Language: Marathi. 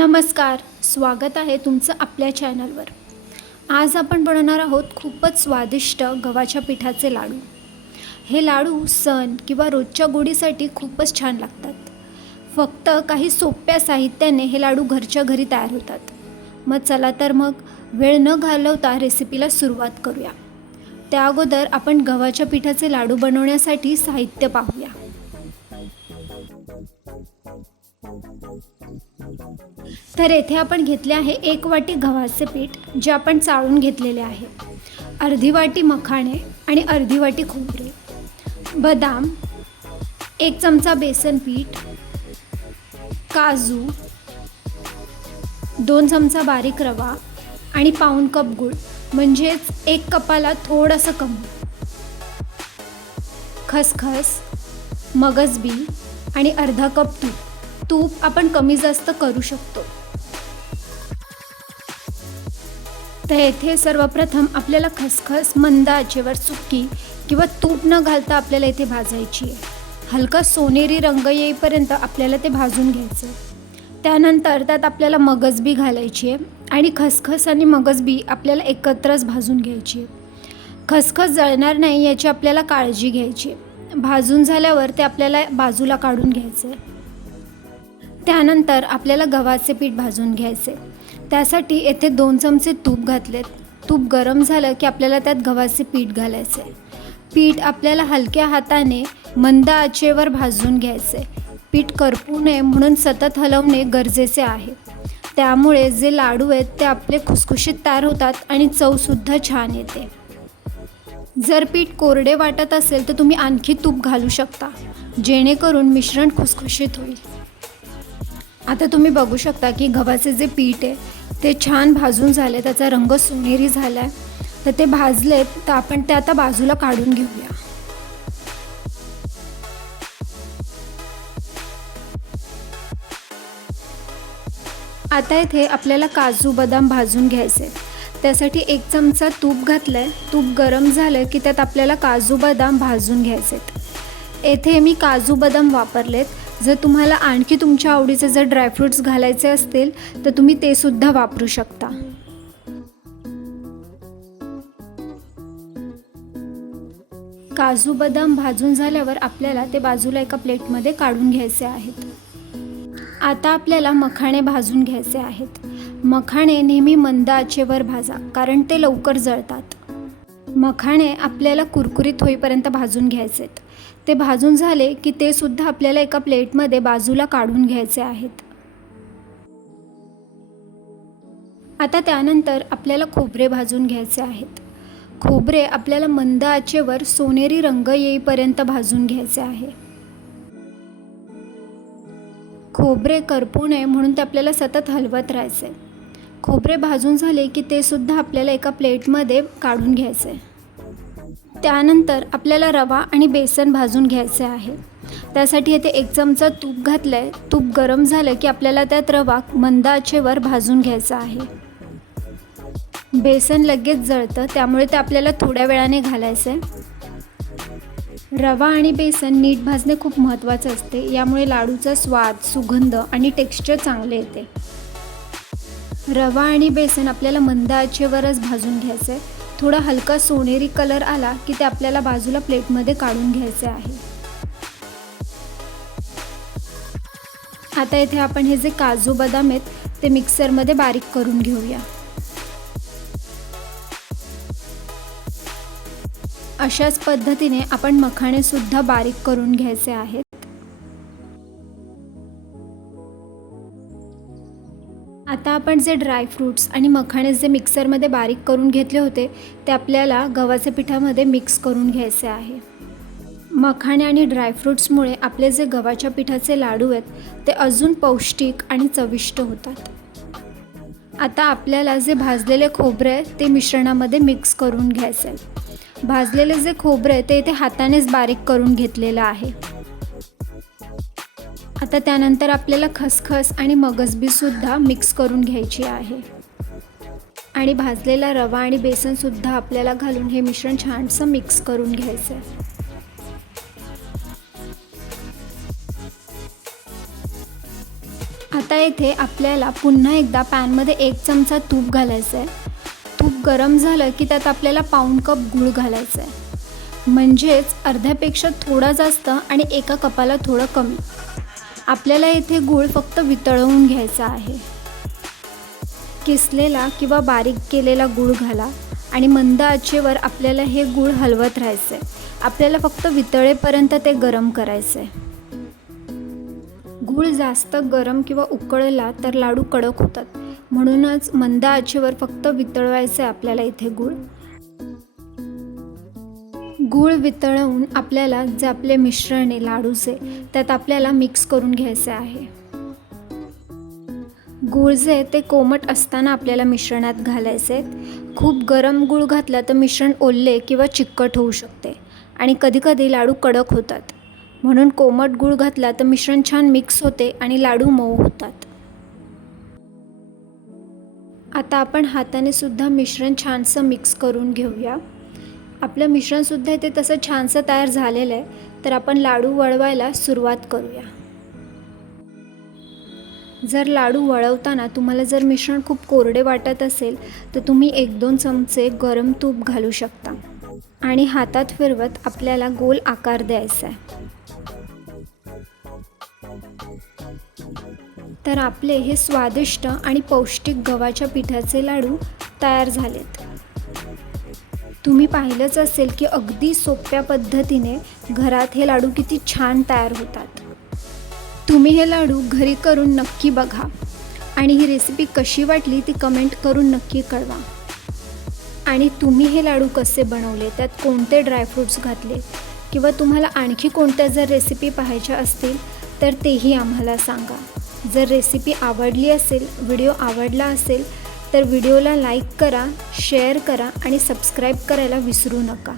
नमस्कार, स्वागत आहे तुमचं आपल्या चॅनलवर। आज आपण बनवणार आहोत खूपच स्वादिष्ट गव्हाच्या पिठाचे लाडू। हे लाडू सण किंवा रोजच्या गोडीसाठी खूपच छान लागतात। फक्त काही सोप्या साहित्याने हे लाडू घरच्या घरी तयार होतात। चला तर मग वेळ न घालवता रेसिपीला सुरुवात करूया। त्या अगोदर आपण गव्हाच्या पिठाचे लाडू बनवण्यासाठी साहित्य पाहूया। तर येथे आपण घेतले आहे 1 वाटी गव्हाचे पीठ, जे आपण चाळून घेतलेले आहे। अर्धी वाटी मखाणे आणि अर्धी वाटी खोबरे, बदाम, 1 चमचा बेसन पीठ, काजू, 2 चमचा बारीक रवा आणि पाऊण कप गूळ, म्हणजेच 1 कपाला थोडंसं कमी, खसखस, मगजबी आणि अर्धा कप तूप। तूप आपण कमी जास्त करू शकतो। तर येथे सर्वप्रथम आपल्याला खसखस मंद आचेवर सुकी किंवा तूप न घालता आपल्याला इथे भाजायची आहे। हलका सोनेरी रंग येईपर्यंत आपल्याला ते भाजून घ्यायचं। त्यानंतर त्यात आपल्याला मगजबी घालायची आहे आणि खसखस आणि मगजबी आपल्याला एकत्रच भाजून घ्यायची आहे। खसखस जळणार नाही याची आपल्याला काळजी घ्यायची आहे। भाजून झाल्यावर ते आपल्याला बाजूला काढून घ्यायचं आहे। त्यानंतर आपल्याला गव्हाचे पीठ भाजून घ्यायचे। त्यासाठी येथे 2 चमचे तूप घातलेत। तूप गरम झालं की आपल्याला त्यात गव्हाचे पीठ घालायचे। पीठ आपल्याला हलक्या हाताने मंद आचेवर भाजून घ्यायचे। पीठ करपू नये म्हणून सतत हलवणे गरजेचे आहे। त्यामुळे जे लाडू आहेत ते आपले खुसखुशीत तयार होतात आणि चवसुद्धा छान येते। जर पीठ कोरडे वाटत असेल तर तुम्ही आणखी तूप घालू शकता, जेणेकरून मिश्रण खुसखुशीत होईल। आता तुम्ही बघू शकता की गव्हाचे जे पीठ आहे ते छान भाजून झाले, त्याचा रंग सोनेरी झाला आहे। तर ते भाजलेत, तर आपण ते आता बाजूला काढून घेऊया। आता इथे आपल्याला काजू बदाम भाजून घ्यायचे। त्यासाठी 1 चमचा तूप घातलंय। तूप गरम झालं की त्यात आपल्याला काजू बदाम भाजून घ्यायचेत। येथे मी काजू बदाम वापरलेत। जर तुम्हाला आणखी तुमच्या आवडीचे जर ड्रायफ्रूट्स घालायचे असतील तर तुम्ही ते सुद्धा वापरू शकता। काजू बदाम भाजून झाल्यावर आपल्याला ते बाजूला एका प्लेटमध्ये काढून घ्यायचे आहेत। आता आपल्याला मखाणे भाजून घ्यायचे आहेत। मखाणे नेहमी मंद आचेवर भाजा, कारण ते लवकर जळतात। मखाणे आपल्याला कुरकुरीत होईपर्यंत भाजून घ्यायचेत। ते भाजून झाले की ते सुद्धा आपल्याला एका प्लेटमध्ये बाजूला काढून घ्यायचे आहेत। आता त्यानंतर आपल्याला खोबरे भाजून घ्यायचे आहेत। खोबरे आपल्याला मंद आचेवर सोनेरी रंग येईपर्यंत भाजून घ्यायचे आहे। खोबरे करपू नये म्हणून ते आपल्याला सतत हलवत राहायचे। खोबरे भाजून झाले की ते सुद्धा आपल्याला एका प्लेटमध्ये काढून घ्यायचे। त्यानंतर आपल्याला रवा आणि बेसन भाजून घ्यायचे आहे। त्यासाठी येथे 1 चमचा तूप घातलंय। तूप गरम झालं की आपल्याला त्यात रवा मंद आचेवर भाजून घ्यायचा आहे। बेसन लगेच जळतं, त्यामुळे ते आपल्याला थोड्या वेळाने घालायचे। रवा आणि बेसन नीट भाजणे खूप महत्त्वाचे असते, यामुळे लाडूचा स्वाद, सुगंध आणि टेक्स्चर चांगले येते। रवा आणि बेसन आपल्याला मंद आचेवरच भाजून घ्यायचे। थोडा हलका सोनेरी कलर आला की ते आपल्याला बाजूला प्लेटमध्ये काढून घ्यायचे आहे। आता इथे आपण हे जे काजू बदाम आहेत ते मिक्सरमध्ये बारीक करून घेऊया। अशाच पद्धतीने आपण मखाणे सुद्धा बारीक करून घ्यायचे आहेत। आता आपण जे ड्रायफ्रूट्स आणि मखाणे जे मिक्सरमध्ये बारीक करून घेतले होते ते आपल्याला गव्हाच्या पिठामध्ये मिक्स करून घ्यायचे आहे। मखाणे आणि ड्रायफ्रूट्समुळे आपले जे गव्हाच्या पिठाचे लाडू आहेत ते अजून पौष्टिक आणि चविष्ट होतात। आता आपल्याला जे भाजलेले खोबरे आहे ते मिश्रणामध्ये मिक्स करून घ्यायचे आहे। भाजलेले जे खोबरे आहे ते इथे हातानेच बारीक करून घेतलेलं आहे। आता त्यानंतर आपल्याला खसखस आणि मगजबी सुद्धा मिक्स करून घ्यायची आहे आणि भाजलेला रवा आणि बेसन सुद्धा आपल्याला घालून हे मिश्रण छानसं मिक्स करून घ्यायचं आहे। आता येथे आपल्याला पुन्हा एकदा पॅनमध्ये 1 चमचा तूप घालायचं आहे. तूप गरम झालं की त्यात आपल्याला पाऊण कप गूळ घालायचं आहे. म्हणजेच अर्ध्यापेक्षा थोडा जास्त आणि एका कपाला थोडं कमी. आपल्याला येथे गूळ फक्त वितळवून घ्यायचा आहे. किसलेला किंवा बारीक केलेला गूळ घाला आणि मंद आचेवर आपल्याला हे गूळ हलवत राहायचं आहे. आपल्याला फक्त वितळेपर्यंत ते गरम करायचं आहे. गूळ जास्त गरम किंवा उकळला तर लाडू कडक होतात. म्हणूनच मंद आचेवर फक्त वितळवायचं आहे आपल्याला इथे गूळ. गूळ वितळवून आपल्याला जे आपले मिश्रण आहे लाडूचे त्यात आपल्याला मिक्स करून घ्यायचे आहे. गूळ जे ते कोमट असताना आपल्याला मिश्रणात घालायचे. खूप गरम गूळ घातला तर मिश्रण ओले किंवा चिकट होऊ शकते आणि कधीकधी लाडू कडक होतात. म्हणून कोमट गूळ घातला तर मिश्रण छान मिक्स होते आणि लाडू मऊ होतात. आता आपण हाताने सुद्धा मिश्रण छानसं मिक्स करून घेऊया. आपलं मिश्रणसुद्धा इथे तसं छानसं तयार झालेलं आहे. तर आपण लाडू वळवायला सुरुवात करूया. जर लाडू वळवताना तुम्हाला जर मिश्रण खूप कोरडे वाटत असेल तर तुम्ही 1-2 चमचे गरम तूप घालू शकता आणि हातात फिरवत आपल्याला गोल आकार द्यायचा आहे. तर आपले हे स्वादिष्ट आणि पौष्टिक गव्हाच्या पिठाचे लाडू तयार झालेत. तुम्ही पाहिलंच असेल की अगदी सोप्या पद्धतीने घरात हे लाडू किती छान तयार होतात. तुम्ही हे लाडू घरी करून नक्की बघा आणि ही रेसिपी कशी वाटली ती कमेंट करून नक्की कळवा. आणि तुम्ही हे लाडू कसे बनवले, त्यात कोणते ड्रायफ्रूट्स घातले किंवा तुम्हाला आणखी कोणत्या जर रेसिपी पाहायच्या असतील तर तेही आम्हाला सांगा. जर रेसिपी आवडली असेल, व्हिडिओ आवडला असेल तर व्हिडिओला लाईक करा, शेअर करा आणि सबस्क्राईब करायला विसरू नका.